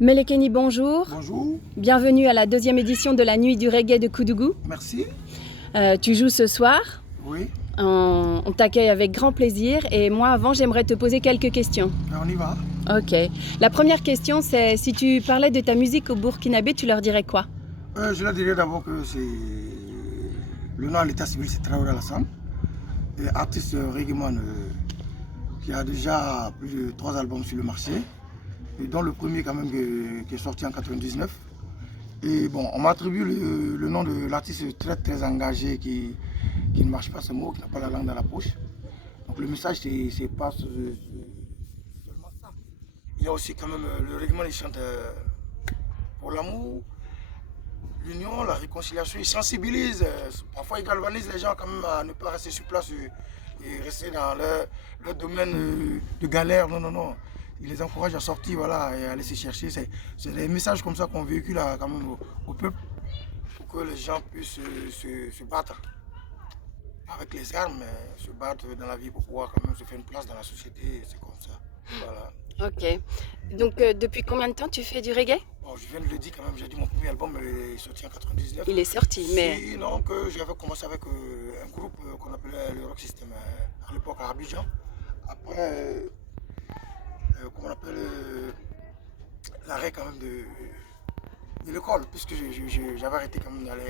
Melekeni, bonjour. Bonjour. Bienvenue à la deuxième édition de la Nuit du Reggae de Koudougou. Merci. Tu joues ce soir. Oui. On t'accueille avec grand plaisir. Et moi, avant, j'aimerais te poser quelques questions. On y va. Ok. La première question, c'est si tu parlais de ta musique au Burkinabé, tu leur dirais quoi? Je leur dirais d'abord que c'est le nom à l'état civil, c'est Traoré Alassane. Et artiste reggaeman qui a déjà plus de 3 albums sur le marché. Et dont le premier quand même qui est sorti en 99. Et bon, on m'attribue le nom de l'artiste très engagé qui ne marche pas ce mot, qui n'a pas la langue dans la poche. Donc le message c'est pas seulement ça. Il y a aussi quand même le reggaeman, il chante pour l'amour, l'union, la réconciliation, il sensibilise, parfois il galvanise les gens quand même à ne pas rester sur place et rester dans leur domaine de galère. Non. Il les encourage à sortir, voilà, et à aller se chercher. C'est des messages comme ça qu'on véhicule quand même au peuple pour que les gens puissent se battre avec les armes, se battre dans la vie pour pouvoir quand même se faire une place dans la société. C'est comme ça. Voilà. Ok. Donc, depuis combien de temps tu fais du reggae? Bon, je viens de le dire quand même, j'ai dit mon premier album est sorti en 99. Il est sorti, mais... Sinon que j'avais commencé avec un groupe qu'on appelait le Rock System à l'époque à Abidjan. Après, comment on appelle l'arrêt quand même de l'école, puisque j'avais arrêté quand même d'aller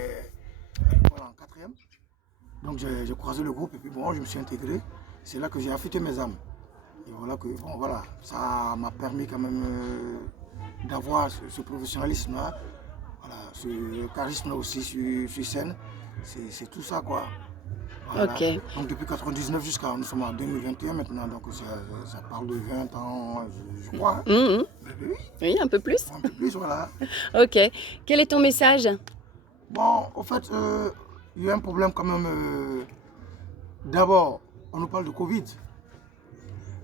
à l'école en 4e. Donc j'ai croisé le groupe et puis bon, je me suis intégré. C'est là que j'ai affûté mes âmes. Et voilà que, bon voilà, ça m'a permis quand même d'avoir ce professionnalisme-là, voilà, ce charisme-là aussi sur scène. C'est tout ça quoi. Voilà. Ok. Donc depuis 99 jusqu'à, nous sommes en 2021 maintenant, donc ça parle de 20 ans, je crois. Hein. Oui, un peu plus. Un peu plus, voilà. Ok. Quel est ton message? Bon, en fait, il y a un problème quand même. D'abord, on nous parle de Covid.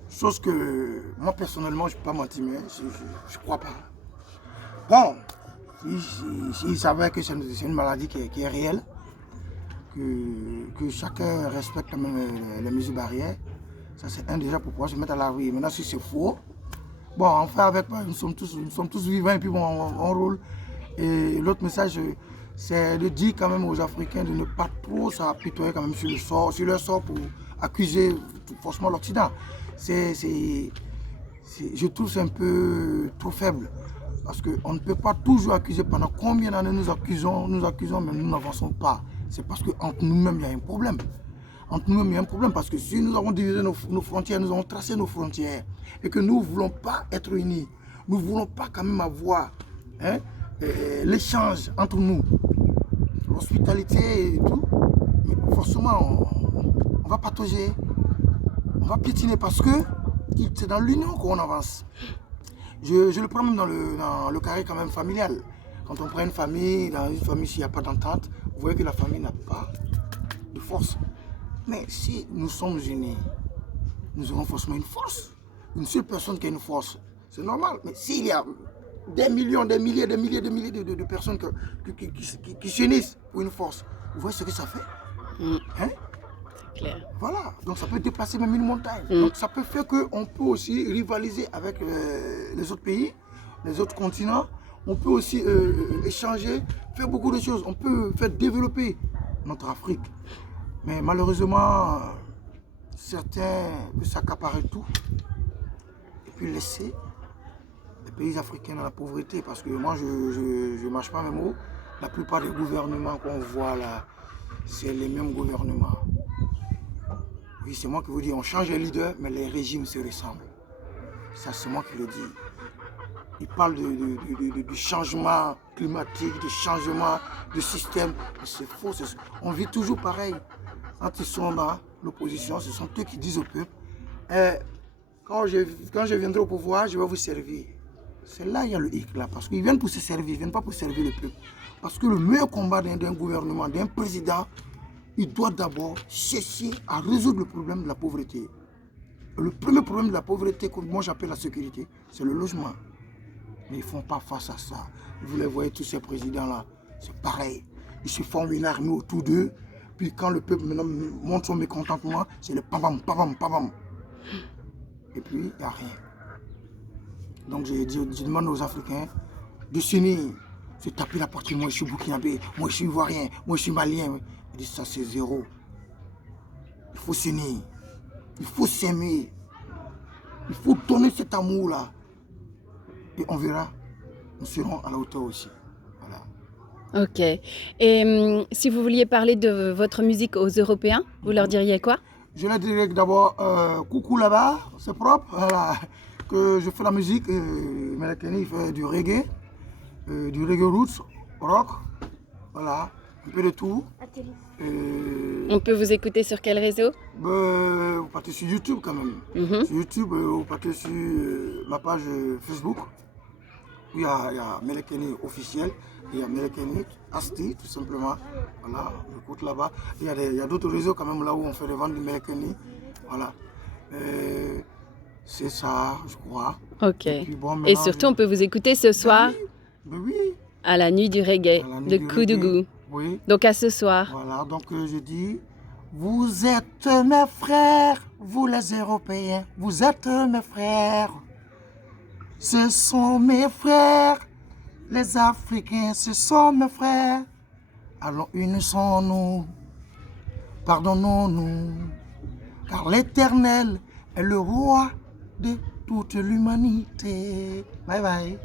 Chose que moi personnellement, je ne peux pas mentir, mais je ne crois pas. Bon, s'ils savaient que c'est une maladie qui est réelle, que chacun respecte quand même les mesures barrières, ça c'est un déjà pour pouvoir se mettre à l'abri. Maintenant, si c'est faux, bon, on fait avec, nous sommes tous vivants et puis bon, on roule. Et l'autre message, c'est de dire quand même aux Africains de ne pas trop s'apitoyer quand même sur leur sort pour accuser forcément l'Occident. Je trouve c'est un peu trop faible. Parce qu'on ne peut pas toujours accuser. Pendant combien d'années nous accusons, mais nous n'avançons pas. C'est parce qu'entre nous-mêmes, il y a un problème. Entre nous-mêmes, il y a un problème parce que si nous avons divisé nos frontières, nous avons tracé nos frontières et que nous ne voulons pas être unis, nous ne voulons pas quand même avoir l'échange entre nous, l'hospitalité et tout, mais forcément, on va patauger, on va piétiner parce que c'est dans l'union qu'on avance. Je le prends même dans le carré quand même familial. Quand on prend une famille, dans une famille, s'il n'y a pas d'entente, vous voyez que la famille n'a pas de force. Mais si nous sommes unis, nous aurons forcément une force. Une seule personne qui a une force, c'est normal. Mais s'il y a des millions, des milliers de personnes qui s'unissent pour une force, vous voyez ce que ça fait? Hein? Clair. Voilà, donc ça peut déplacer même une montagne. Donc ça peut faire qu'on peut aussi rivaliser avec les autres pays, les autres continents. On peut aussi échanger, faire beaucoup de choses. On peut faire développer notre Afrique. Mais malheureusement, certains veulent s'accaparer tout et puis laisser les pays africains dans la pauvreté. Parce que moi, je ne mâche pas mes mots. La plupart des gouvernements qu'on voit là, c'est les mêmes gouvernements. Oui, c'est moi qui vous dis, on change les leaders, mais les régimes se ressemblent. Ça, c'est moi qui le dis. Ils parlent du changement climatique, du changement de système. C'est faux. On vit toujours pareil. Quand ils sont dans l'opposition, ce sont eux qui disent au peuple, quand je viendrai au pouvoir, je vais vous servir. C'est là qu'il y a le hic là, parce qu'ils viennent pour se servir, ils ne viennent pas pour servir le peuple. Parce que le meilleur combat d'un gouvernement, d'un président, il doit d'abord chercher à résoudre le problème de la pauvreté. Le premier problème de la pauvreté, que moi j'appelle la sécurité, c'est le logement. Mais ils ne font pas face à ça. Vous les voyez, tous ces présidents-là, c'est pareil. Ils se forment une armée autour d'eux. Puis quand le peuple maintenant montre son mécontentement, c'est le pam-pam. Et puis, il n'y a rien. Donc je demande aux Africains de s'unir, se taper la partie. Moi je suis burkinabé, moi je suis ivoirien, moi je suis malien. Ils disent ça c'est zéro. Il faut s'unir, il faut s'aimer, il faut donner cet amour-là. Et on verra, nous serons à la hauteur aussi. Voilà. Ok. Et si vous vouliez parler de votre musique aux Européens, vous leur diriez quoi? Je leur dirais que d'abord, coucou là-bas, c'est propre. Voilà. Que je fais la musique, Melekeni fait du reggae roots, rock, voilà, un peu de tout. On peut vous écouter sur quel réseau? Vous partez sur YouTube quand même. Sur YouTube, vous partez sur ma page Facebook. Il y a Melekeni officiel, il y a Melekeni Asti tout simplement. Voilà, on écoute là-bas. Il y a d'autres réseaux quand même là où on fait des ventes de Melekeni. Voilà. C'est ça, je crois. Ok. Puis bon, Et surtout, on peut vous écouter ce soir oui, à la nuit du reggae de Koudougou. Oui. Donc à ce soir. Voilà, donc je dis, vous êtes mes frères, vous les Européens, vous êtes mes frères. Ce sont mes frères, les Africains, ce sont mes frères. Allons, unissons-nous, pardonnons-nous, car l'Éternel est le roi de toute l'humanité. Bye bye.